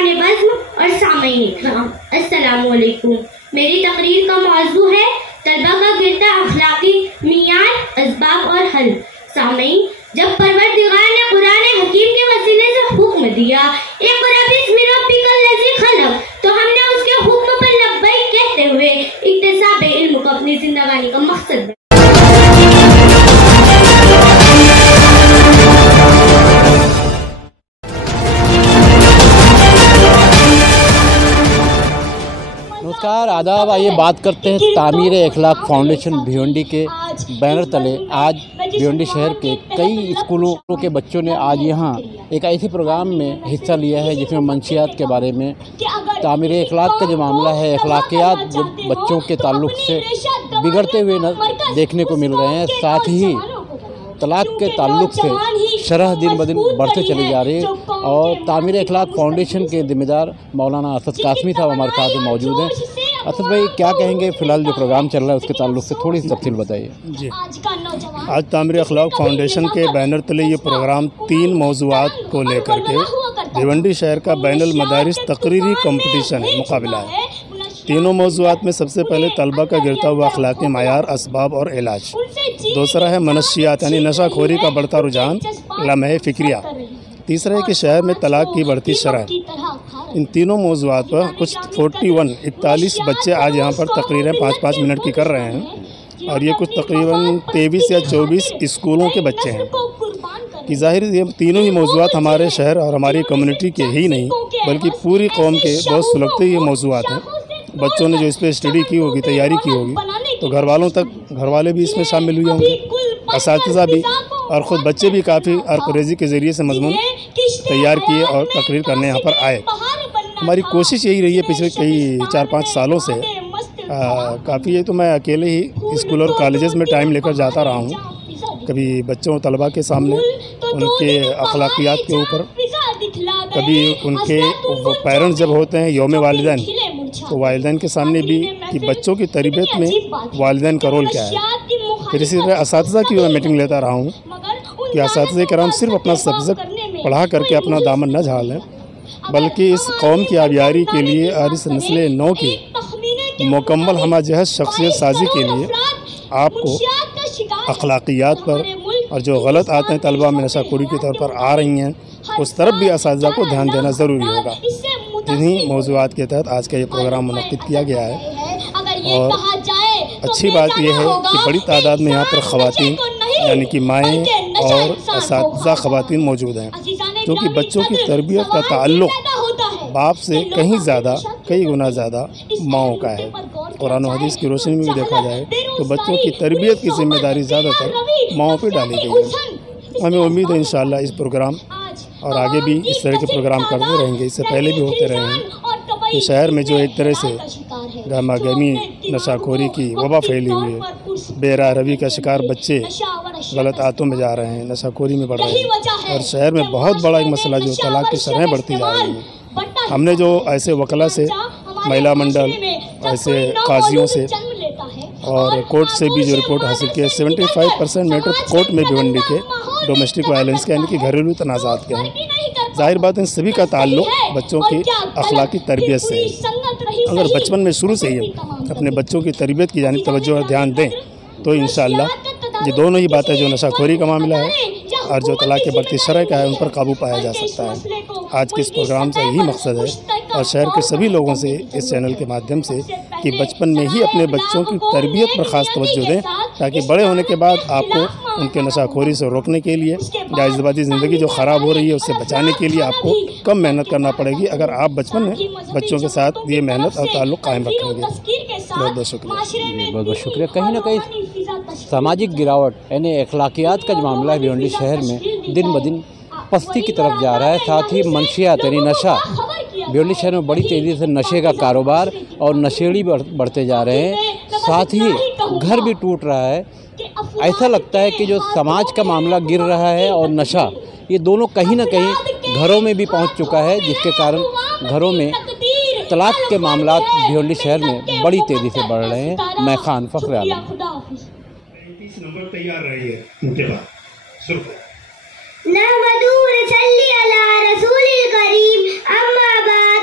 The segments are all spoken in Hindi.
मेहमान बज़्म और सामईन इकराम, अस्सलामु अलैकुम। मेरी तकरीर का मौजू है तलबा का गिरता अखलाकी मियार, असबाब और हल। सामईन, जब परवरदिगार ने कुरान हकीम के वसीले से हुक्म दिया इक़रा बिस्मि रब्बिकल लज़ी खलक़, तो हमने उसके हुक्म पर लब्बैक कहते हुए इक्तिसाब इल्म को अपनी जिंदगानी का मकसद नमस्कार, आदाब। आइए बात करते हैं तामीर अखलाक फाउंडेशन भिवंडी के बैनर तले। आज भिवंडी शहर के कई स्कूलों के बच्चों ने आज यहाँ एक ऐसे प्रोग्राम में हिस्सा लिया है जिसमें मंशियात के बारे में, तामीर अखलाक का जो मामला है, अखलाकियात जो बच्चों के ताल्लुक से बिगड़ते हुए देखने को मिल रहे हैं, साथ ही तलाक के ताल्लुक से शरह दिन ब दिन बढ़ते चले जा रहे हैं। और तामीर अखलाक फाउंडेशन के ज़िम्मेदार मौलाना असद कासमी साहब हमारे साथ मौजूद हैं। असद भाई, क्या कहेंगे? फ़िलहाल जो प्रोग्राम चल रहा है उसके ताल्लुक से थोड़ी सी तफसील बताइए। जी, आज तामीर अखलाक फाउंडेशन के बैनर तले ये प्रोग्राम 3 मौज़ूआत को लेकर के भिवंडी शहर का बैनुल मदारिस तकरीरी कंपटीशन है, मुकाबला है। तीनों मौज़ूआत में सबसे पहले तलबा का गिरता हुआ अखलाकी मायार, असबाब और इलाज। दूसरा है मनशियात यानी नशाखोरी का बढ़ता रुझान, लम्हे फ़िक्रिया। तीसरा है कि शहर में तलाक की बढ़ती शरह। इन तीनों मौज़ूआत पर कुछ 41 बच्चे आज यहाँ पर तकरीरें 5-5 मिनट की कर रहे हैं। और ये कुछ तकरीबन 23 या 24 स्कूलों के बच्चे हैं कि ज़ाहिर ये तीनों ही मौज़ूआत हमारे शहर और हमारी कम्युनिटी के ही नहीं बल्कि पूरी कौम के बहुत सुलगते ये मौज़ूआत हैं। बच्चों ने जो इस पर स्टडी की होगी, तैयारी की होगी, तो घर वाले भी इसमें शामिल हुए होंगे, असातिज़ा भी, और ख़ुद बच्चे भी काफ़ी अर्क़रेज़ी के ज़रिए से मज़मून तैयार किए और तकरीर करने यहाँ पर आए। हमारी कोशिश यही रही है पिछले कई 4-5 सालों से। काफ़ी है तो मैं अकेले ही स्कूल और कॉलेजेस में टाइम लेकर जाता रहा हूँ, कभी बच्चों तलबा के सामने उनके अखलाकियात के ऊपर, कभी उनके पेरेंट्स जब होते हैं यौम वालिदैन तो वालिदैन के सामने भी कि बच्चों की तरबियत में वालिदैन का रोल क्या है। फिर इसी तरह असातिज़ा की मैं मीटिंग लेता रहा हूँ कि असातिज़ा कराम सिर्फ अपना सब्जेक्ट पढ़ा करके अपना दामन न झाड़ें, बल्कि इस कौम की आबियारी के लिए और इस नस्ल नौ की मुकम्मल हम जहद शख्सियत साजी के लिए आपको अखलाकियात पर और जो गलत आते हैं तलबा में नशाखोरी के तौर पर आ रही हैं उस तरफ भी असातिज़ा को ध्यान देना ज़रूरी होगा। इन्हीं मौज़ूआत के तहत आज का ये प्रोग्राम मुनक़्क़िद किया गया है। और अच्छी बात यह है कि बड़ी तादाद में यहाँ पर ख़वातीन यानी कि माएँ और असातिज़ा ख़वातीन मौजूद हैं, क्योंकि बच्चों की तरबियत का ताल्लुक़ बाप से कई गुना ज़्यादा माओं का है। कुरान और हदीस की रोशनी में भी देखा जाए तो बच्चों की तरबियत की जिम्मेदारी ज़्यादातर माओं पर डाली गई है। हमें उम्मीद है इंशाअल्लाह इस प्रोग्राम और आगे भी इस तरह के प्रोग्राम करते रहेंगे, इससे पहले भी होते रहे हैं कि शहर में जो एक तरह से गहमागहमी नशाखोरी की वबा फैली हुई है, बेराह रवी का शिकार बच्चे गलत आदतों में जा रहे हैं, नशाखोरी में बढ़ रहे हैं। और शहर में बहुत बड़ा एक मसला जो तलाक की शरहें बढ़ती जा रही हैं। हमने जो ऐसे वकला से, महिला मंडल, ऐसे काजियों से और कोर्ट से भी जो रिपोर्ट हासिल की है, 75% मैटर कोर्ट में भिवंडी के डोमेस्टिक वायलेंस के यानी कि घरेलू तनाज़ात के हैं। जाहिर बात है इन सभी का ताल्लुक़ बच्चों की अखलाकी तरबियत से है। अगर बचपन में शुरू से ही अपने बच्चों की तरबियत की जानिब तवज्जो और ध्यान दें तो इंशाअल्लाह ये दोनों ही बातें, जो नशाखोरी का मामला है और जो तलाक की बढ़ती शरह का है, उन पर काबू पाया जा सकता है। आज के इस प्रोग्राम का यही मकसद है और शहर के सभी लोगों से इस चैनल के माध्यम से कि बचपन में ही अपने बच्चों की तरबियत पर ख़ास तवज्जो दें, ताकि बड़े होने के बाद आपको उनके नशाखोरी से रोकने के लिए या इज़्तिमाई ज़िंदगी जो ख़राब हो रही है उससे बचाने के लिए आपको कम मेहनत करना पड़ेगी अगर आप बचपन में बच्चों के साथ ये मेहनत और ताल्लुक़ कायम रखेंगे। बहुत बहुत शुक्रिया। बहुत बहुत शुक्रिया। कहीं ना कहीं सामाजिक गिरावट यानी अखलाकियात का जो मामला है भिवंडी शहर में दिन ब दिन पस्ती की तरफ जा रहा है। साथ ही मंशियात यानी नशा, भिवंडी शहर में बड़ी तेज़ी से नशे का कारोबार और नशेड़ी बढ़ते जा रहे हैं। साथ ही घर भी टूट रहा है। ऐसा लगता है कि जो समाज का मामला गिर रहा है और नशा, ये दोनों कहीं ना कहीं घरों में भी पहुंच चुका है, जिसके कारण घरों में तलाक के मामला भिवंडी शहर में बड़ी तेज़ी से बढ़ रहे हैं। मैं खान फ़ख्र आलम। 33 नंबर तैयार रही है उनके बाद। नहमदू व नसल्ली अला रसूलिल करीम, अम्मा बाद।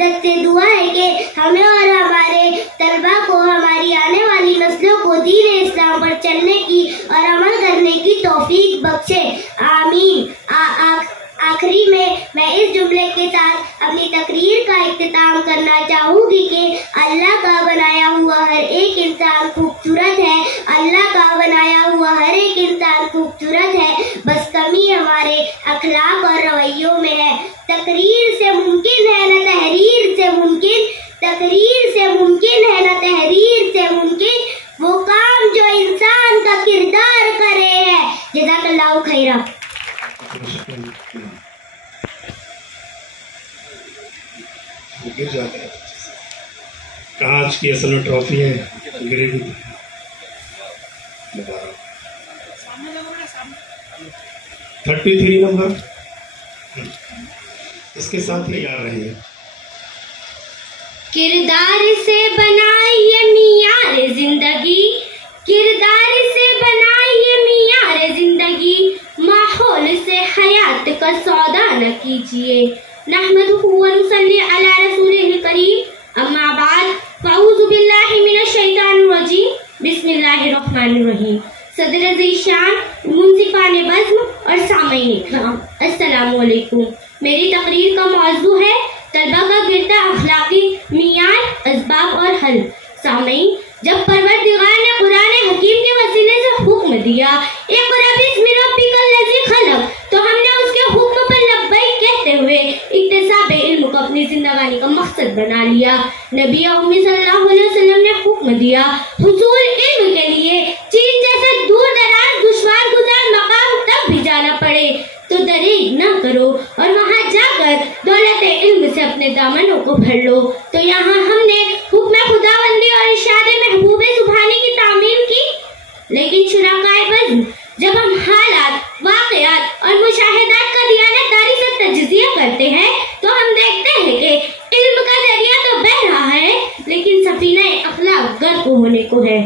इज़्ज़त से दुआ है कि हमें और हमारे तलबा को, हमारी आने वाली नस्लों को दीन इस्लाम पर चलने की और अमल करने की तौफीक बख्शे। आमीन। आखिरी में मैं इस जुमले के साथ अपनी तकरीर का इख्तिताम करना चाहूँगी कि अल्लाह का बनाया हुआ हर एक इंसान खूबसूरत है। अल्लाह का बनाया हुआ हर एक इंसान खूबसूरत है, बस कमी हमारे अखलाक और रवैयों में है। तकरीर से मुमकिन है न तहरीर से मुमकिन, तकरीर से मुमकिन है न तहरीर से मुमकिन, वो काम जो इंसान का किरदार करे है। जज़ाकल्लाहु खैरा। गिर जाता है। कांच की असल में ट्रॉफी है, गिरे भी 33 नंबर इसके साथ ही आ रहे हैं। किरदार से बनाइए मियार जिंदगी, किरदार से बनाइए मियार जिंदगी, माहौल से हयात का सौदा न कीजिए। नहमदुहु व नुसल्ली अला रसूलिल करीम, अम्मा बाद, फ़अऊज़ु बिल्लाहि मिनश शैतानिर रजीम, बिस्मिल्लाहिर रहमानिर रहीम। सदर ज़ीशान, मुंसिफ़ान बज़्म और सामईन इकराम, अस्सलामु अलैकुम। मेरी तकरीर का मौज़ू है तलबा का गिरता अखलाकी मियार, असबाब और हल। सामईन, जब परवरदिगार ने कुरान हकीम के वसीले से हुक्म दिया इक़रा बिस्मि रब्बिकल लज़ी खलक़, तो हमने उसके हुक्म पर लब्बैक कहते हुए इक्तिसाब इल्म को अपनी जिंदगानी का मकसद बना लिया। नबी उम्मी सल्लल्लाहु अलैहि वसल्लम ने हुक्म दिया हुसूल इल्म के लिए चीन जैसे दूर दराज दुश्वार गुजार मकाम तक भी जाना पड़े तो दरेज न करो और वहाँ जाकर दौलत इल्म से अपने दामनों को भर लो। तो यहाँ हमने हुक्म खुदाबंदी और इरशाद महबूब सुभानी की तामील की, लेकिन शुरकाए बज़्म जब हम हालात, वाक़यात और मुशाहिदात का दियानतदारी से तज्ज़िया करते हैं तो हम देखते हैं कि इल्म का दरिया तो बह रहा है, लेकिन सफीना अखलाक गर्क होने को है।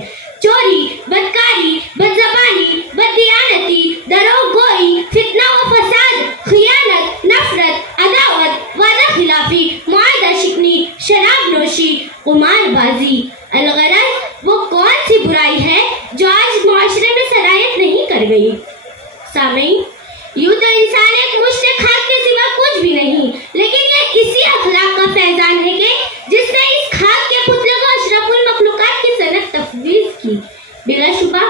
चोरी, बदकारी, बदज़बानी, बददियानती, दरोगोई, फितना व फसाद, खियानत, नफरत, अदावत, वादा खिलाफी, मुआहदा शिकनी, शराब नोशी, कुमारबाजी, अलगरज वो कौन सी बुराई है जो आज मुआशरे में सरायत नहीं कर गई। सामईन, यूं तो इंसान एक मुश्त खाक के सिवा कुछ भी नहीं, लेकिन ये इसी अखलाक का फैजान है कि जिसने इस खाक के पुतले को अशरफुल मखलूकात की सनत तफवीज़ की। बिलाशुबा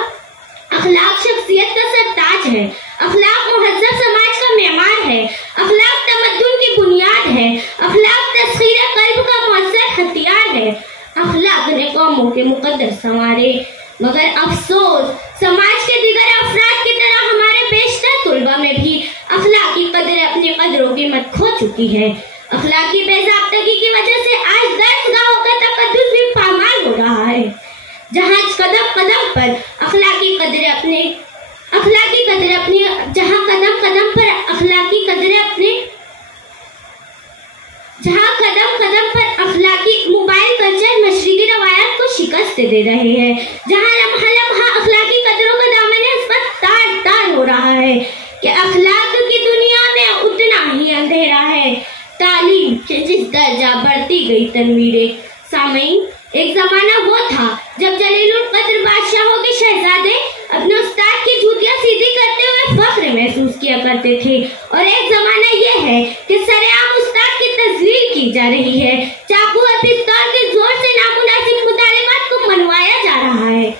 अखलाक शख्सियत का सरताज है, अखलाक मुहज़्ज़ब समाज का मेमार है, अखलाक तमद्दुन की बुनियाद है, अखलाक तस्खीर क़ल्ब का मौसर हथियार है, अखलाक ने कौमों के मुकद्दर संवारे। मगर अफसोस समाज के दीगर अफराद की तरह हमारे बेशतर तुलबा में भी अखलाकी कदर अपनी कदरों की मत खो चुकी है। अखलाकी बेज़ाब्तगी की वजह से आज दर्सगाहों का तकद्दुस भी पामाल हो रहा है, जहाँ कदम कदम पर अखलाकी कदरें अपने जहाँ कदम कदम पर अखलाकी कदरें अपने जहाँ कदम कदम पर अखलाकी मोबाइल कल्चर मशरिकी रवायात को शिकस्त दे रहे हैं, जहाँ लम्हा लम्हा अखलाकी कदरों का दामन इस पर तार तार हो रहा है कि अखलाक की दुनिया में उतना ही अंधेरा है। तालीम जिस दर्जा बढ़ती गई तनवीरें। सामईन, एक जमाना वो था जब जलीलुल कद्र बादशाहों के शहजादे अपने उस्ताद की जूतियां सीधी करते हुए फख्र महसूस किया करते थे, और एक जमाना ये है कि सरेआम उस्ताद की तज़लील की जा रही है, चाकू और पिस्तौल के जोर से नामुनासिब मुतालिबात को मनवाया जा रहा है।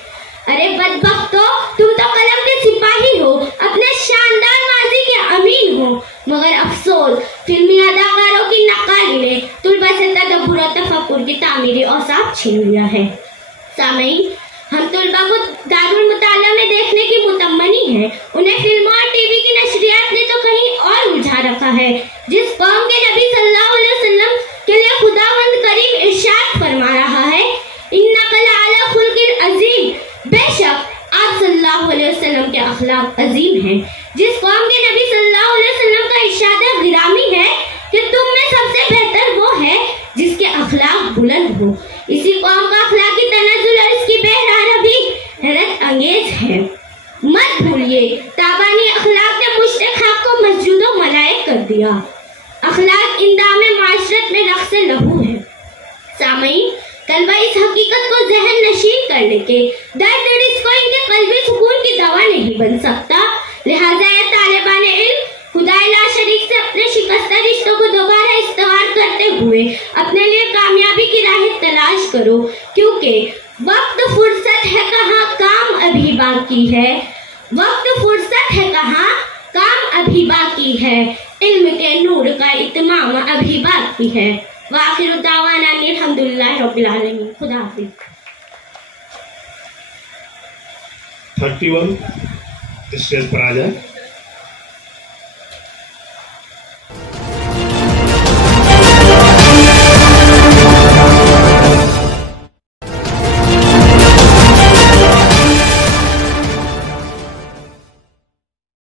अरे बदबख्तो, तुम तो कलम के सिपाही हो, अपने शानदार माजी के अमीन हो, मगर अफसोस फिल्मी अदाकारों की नक्काली ने तुलबा से तदब्बुर और तफक्कुर की तामीरी औसाफ छीन लिया है। सामईन, हम तुलबा को दारुल मुताला में देखने की मुतम्मनी है, उन्हें फिल्मों और टीवी की नशरियात ने तो कहीं और उलझा रखा है। जिस कौम के नबी सल्लल्लाहु अलैहि वसल्लम के लिए खुदावंद करीम इरशाद फरमा रहा है इन्नका लअला खुल्किन अज़ीम, बेशक आप सल्लल्लाहु अलैहि वसल्लम के अखलाक अजीम हैं। जिस कौम के नबी सल्लल्लाहु अलैहि वसल्लम का इरशाद गिरामी है कि तुम में सबसे बेहतर वो है जिसके अखलाक बुलंद हो। इसी कौम का अखलाकी तनज़्ज़ुल और इसकी बेहरार भी हैरत अंगेज है। मत भूलिए, ताबानी अखलाक ने मुश्त खाक को मस्जिदों मलाइक कर दिया। अखलाक इंदाम माशरत में रख्स लहू तलबा इस हकीकत को जहन नशीन कर ले के दर्द डिस्को इनके कल्बी सुकून की दवा नहीं बन सकता। लिहाजा तालिबान इल्म खुदाइला शरीक से अपने शिकस्ता रिश्तों को दोबारा इस्तेमाल करते हुए अपने लिए कामयाबी की राह तलाश करो, क्योंकि वक्त फुर्सत है कहाँ, काम अभी बाकी है। वक्त फुर्सत है कहाँ, काम अभी बाकी है। इल्म के नूर का इत्माम अभी बाकी है। वाखिर दावाना अल्हम्दुलिल्लाह रब्बिल आलमीन। खुदा हाफिज। 31 स्टेज पर आ जाए।